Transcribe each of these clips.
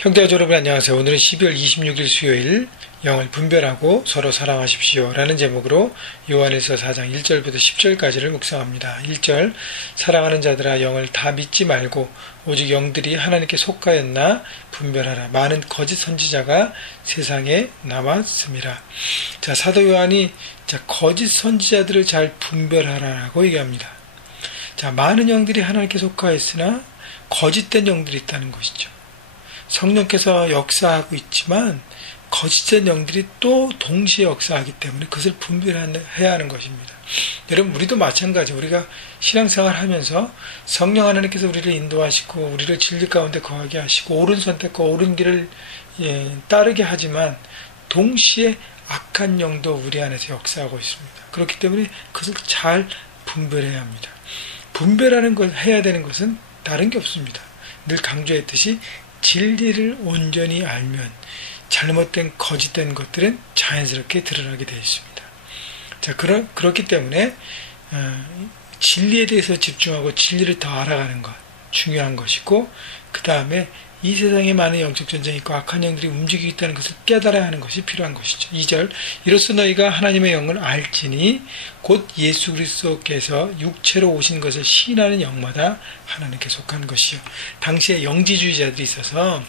형제자 여러분 안녕하세요. 오늘은 12월 26일 수요일 영을 분별하고 서로 사랑하십시오 라는 제목으로 요한일서 4장 1절부터 10절까지를 묵상합니다. 1절 사랑하는 자들아 영을 다 믿지 말고 오직 영들이 하나님께 속하였나 분별하라. 많은 거짓 선지자가 세상에 남았습니다. 자, 사도 요한이 거짓 선지자들을 잘 분별하라고 얘기합니다. 자, 많은 영들이 하나님께 속하였으나 거짓된 영들이 있다는 것이죠. 성령께서 역사하고 있지만 거짓된 영들이 또 동시에 역사하기 때문에 그것을 분별해야 하는 것입니다. 여러분, 우리도 마찬가지. 우리가 신앙생활 하면서 성령 하나님께서 우리를 인도하시고 우리를 진리 가운데 거하게 하시고 옳은 선택과 옳은 길을 따르게 하지만 동시에 악한 영도 우리 안에서 역사하고 있습니다. 그렇기 때문에 그것을 잘 분별해야 합니다. 분별하는 걸 해야 되는 것은 다른 게 없습니다. 늘 강조했듯이 진리를 온전히 알면 잘못된 거짓된 것들은 자연스럽게 드러나게 되어 있습니다. 자, 그렇기 때문에 진리에 대해서 집중하고 진리를 더 알아가는 것 중요한 것이고, 그 다음에 이 세상에 많은 영적 전쟁이 있고 악한 영들이 움직이고 있다는 것을 깨달아야 하는 것이 필요한 것이죠. 2절 이로써 너희가 하나님의 영을 알지니 곧 예수 그리스도께서 육체로 오신 것을 시인하는 영마다 하나님께 속한 것이요. 당시에 영지주의자들이 있어서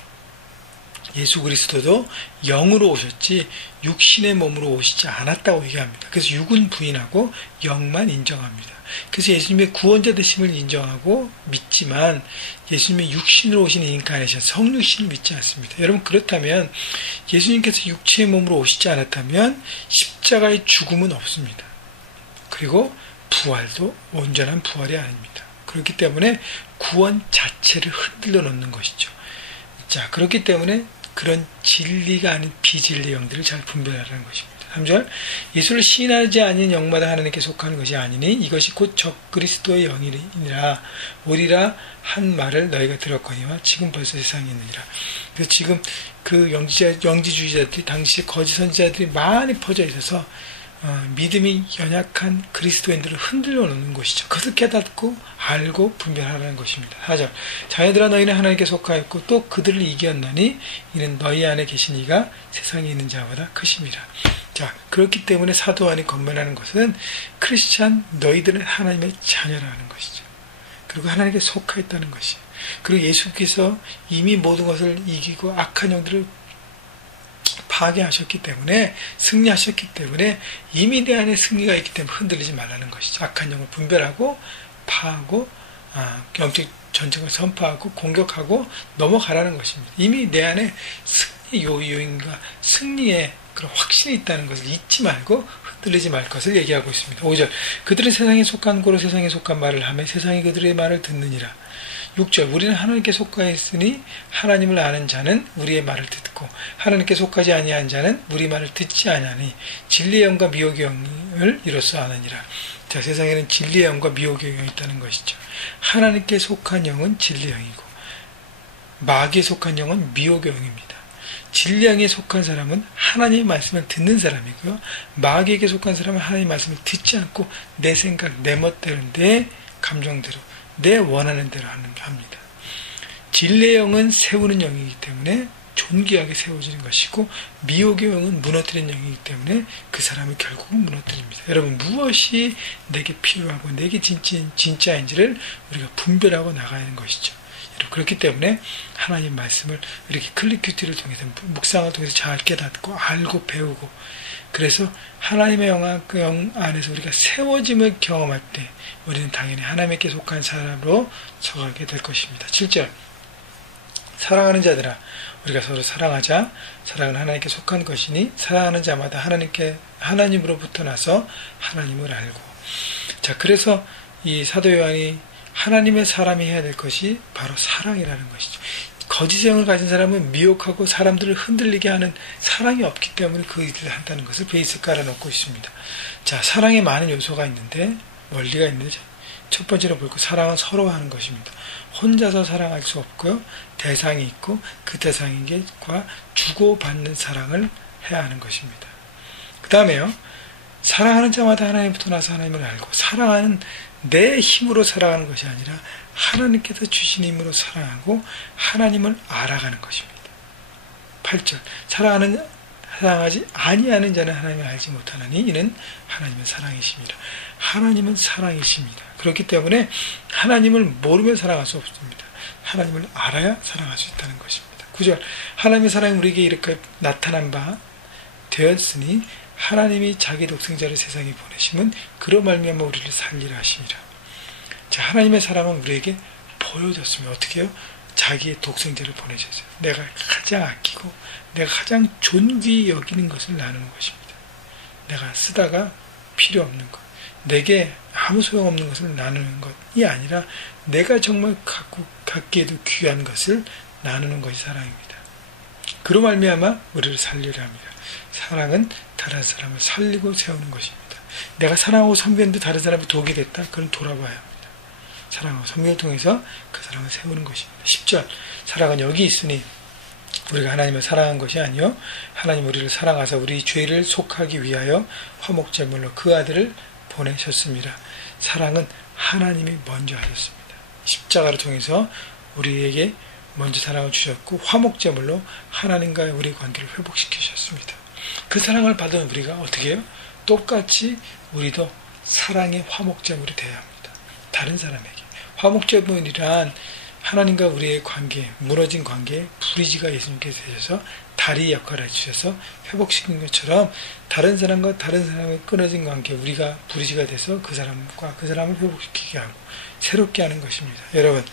예수 그리스도도 영으로 오셨지 육신의 몸으로 오시지 않았다고 얘기합니다. 그래서 육은 부인하고 영만 인정합니다. 그래서 예수님의 구원자 되심을 인정하고 믿지만 예수님의 육신으로 오신 인카네이션, 성육신을 믿지 않습니다. 여러분, 그렇다면 예수님께서 육체의 몸으로 오시지 않았다면 십자가의 죽음은 없습니다. 그리고 부활도 온전한 부활이 아닙니다. 그렇기 때문에 구원 자체를 흔들어 놓는 것이죠. 자, 그렇기 때문에 그런 진리가 아닌 비진리 영들을 잘 분별하라는 것입니다. 3절 예수를 시인하지 않은 영마다 하나님께 속하는 것이 아니니 이것이 곧 적그리스도의 영이니라 오리라 한 말을 너희가 들었거니와 지금 벌써 세상에 있느니라. 그래서 지금 그 영지주의자들이 당시에 거짓 선지자들이 많이 퍼져 있어서 믿음이 연약한 그리스도인들을 흔들어 놓는 것이죠. 그것을 깨닫고 알고 분별하라는 것입니다. 4절 자녀들아 너희는 하나님께 속하였고 또 그들을 이겼나니 이는 너희 안에 계신 이가 세상에 있는 자보다 크심이라. 자, 그렇기 때문에 사도 요한이 권면하는 것은 크리스찬 너희들은 하나님의 자녀라는 것이죠. 그리고 하나님께 속하였다는 것이에요. 그리고 예수께서 이미 모든 것을 이기고 악한 영들을 파괴하셨기 때문에 승리하셨기 때문에 이미 내 안에 승리가 있기 때문에 흔들리지 말라는 것이죠. 악한 영을 분별하고 파하고 영적 전쟁을 선포하고 공격하고 넘어가라는 것입니다. 이미 내 안에 승리 요인과 승리의 그런 확신이 있다는 것을 잊지 말고 흔들리지 말 것을 얘기하고 있습니다. 5절 그들은 세상에 속한 고로 세상에 속한 말을 하며 세상이 그들의 말을 듣느니라. 6절 우리는 하나님께 속하였으니 하나님을 아는 자는 우리의 말을 듣고 하나님께 속하지 아니한 자는 우리 말을 듣지 아니하니 진리의 영과 미혹의 영을 이로써 아느니라. 자, 세상에는 진리의 영과 미혹의 영이 있다는 것이죠. 하나님께 속한 영은 진리의 영이고 마귀에 속한 영은 미혹의 영입니다. 진리의 영에 속한 사람은 하나님의 말씀을 듣는 사람이고요, 마귀에게 속한 사람은 하나님의 말씀을 듣지 않고 내 생각, 내 멋대로, 내 감정대로 내 원하는 대로 합니다. 진리의 영은 세우는 영이기 때문에 존귀하게 세워지는 것이고 미혹의 영은 무너뜨리는 영이기 때문에 그 사람이 결국은 무너뜨립니다. 여러분, 무엇이 내게 필요하고 내게 진짜인지를 우리가 분별하고 나가야 하는 것이죠. 여러분, 그렇기 때문에 하나님 말씀을 이렇게 클릭큐티를 통해서 묵상을 통해서 잘 깨닫고 알고 배우고, 그래서 하나님의 영 안에서 우리가 세워짐을 경험할 때 우리는 당연히 하나님께 속한 사람으로 서가게 될 것입니다. 7절 사랑하는 자들아 우리가 서로 사랑하자. 사랑은 하나님께 속한 것이니 사랑하는 자마다 하나님으로부터 나서 하나님을 알고. 자, 그래서 이 사도 요한이 하나님의 사람이 해야 될 것이 바로 사랑이라는 것이죠. 거짓의 영을 가진 사람은 미혹하고 사람들을 흔들리게 하는 사랑이 없기 때문에 그 일을 한다는 것을 베이스 깔아놓고 있습니다. 자, 사랑에 많은 요소가 있는데, 원리가 있는데, 첫 번째로 볼고 사랑은 서로 하는 것입니다. 혼자서 사랑할 수 없고요, 대상이 있고 그 대상에게과 주고받는 사랑을 해야 하는 것입니다. 그 다음에요, 사랑하는 자마다 하나님부터 나서 하나님을 알고. 사랑하는 내 힘으로 살아가는 것이 아니라 하나님께서 주신 힘으로 사랑하고 하나님을 알아가는 것입니다. 8절 사랑하지 아니하는 자는 하나님을 알지 못하나니 이는 하나님은 사랑이십니다. 하나님은 사랑이십니다. 그렇기 때문에 하나님을 모르면 사랑할 수 없습니다. 하나님을 알아야 사랑할 수 있다는 것입니다. 9절 하나님의 사랑이 우리에게 이렇게 나타난 바 되었으니 하나님이 자기 독생자를 세상에 보내심은 그로 말미암아 우리를 살리라 하심이라. 자, 하나님의 사랑은 우리에게 보여줬으면 어떻게 해요? 자기의 독생자를 보내셨어요. 내가 가장 아끼고 내가 가장 존귀히 여기는 것을 나누는 것입니다. 내가 쓰다가 필요 없는 것, 내게 아무 소용없는 것을 나누는 것이 아니라 내가 정말 갖기에도 귀한 것을 나누는 것이 사랑입니다. 그로 말미암아 우리를 살리려 합니다. 사랑은 다른 사람을 살리고 세우는 것입니다. 내가 사랑하고 섬겼는데 다른 사람이 독이 됐다? 그건 돌아봐야 합니다. 사랑하고 섬김을 통해서 그 사랑을 세우는 것입니다. 10절 사랑은 여기 있으니 우리가 하나님을 사랑한 것이 아니요 하나님 우리를 사랑하사 우리 죄를 속하기 위하여 화목제물로 그 아들을 보내셨습니다. 사랑은 하나님이 먼저 하셨습니다. 십자가를 통해서 우리에게 먼저 사랑을 주셨고 화목제물로 하나님과의 우리의 관계를 회복시키셨습니다. 그 사랑을 받은 우리가 어떻게 해요? 똑같이 우리도 사랑의 화목제물이 되어야 합니다. 다른 사람에게. 화목제물이란 하나님과 우리의 관계, 무너진 관계에 부리지가 예수님께서 되셔서 다리 역할을 해주셔서 회복시킨 것처럼 다른 사람과 다른 사람의 끊어진 관계, 우리가 부리지가 돼서 그 사람과 그 사람을 회복시키게 하고 새롭게 하는 것입니다. 여러분,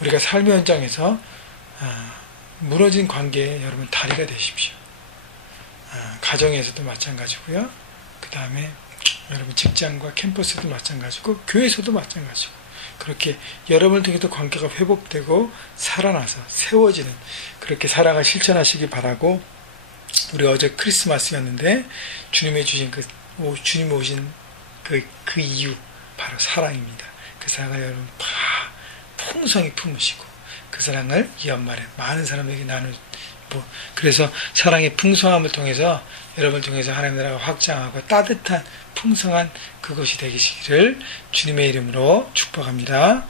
우리가 삶의 현장에서 무너진 관계에 여러분 다리가 되십시오. 가정에서도 마찬가지고요. 그 다음에 여러분 직장과 캠퍼스도 마찬가지고 교회에서도 마찬가지고 그렇게 여러분을 통해서 관계가 회복되고 살아나서 세워지는 그렇게 사랑을 실천하시기 바라고 우리 어제 크리스마스였는데 주님이 주신 주님 오신 그 이유 바로 사랑입니다. 그 사랑을 여러분 풍성히 품으시고 그 사랑을 이 연말에 많은 사람에게 그래서 사랑의 풍성함을 통해서 여러분을 통해서 하나님 나라가 확장하고 따뜻한 풍성한 그것이 되시기를 주님의 이름으로 축복합니다.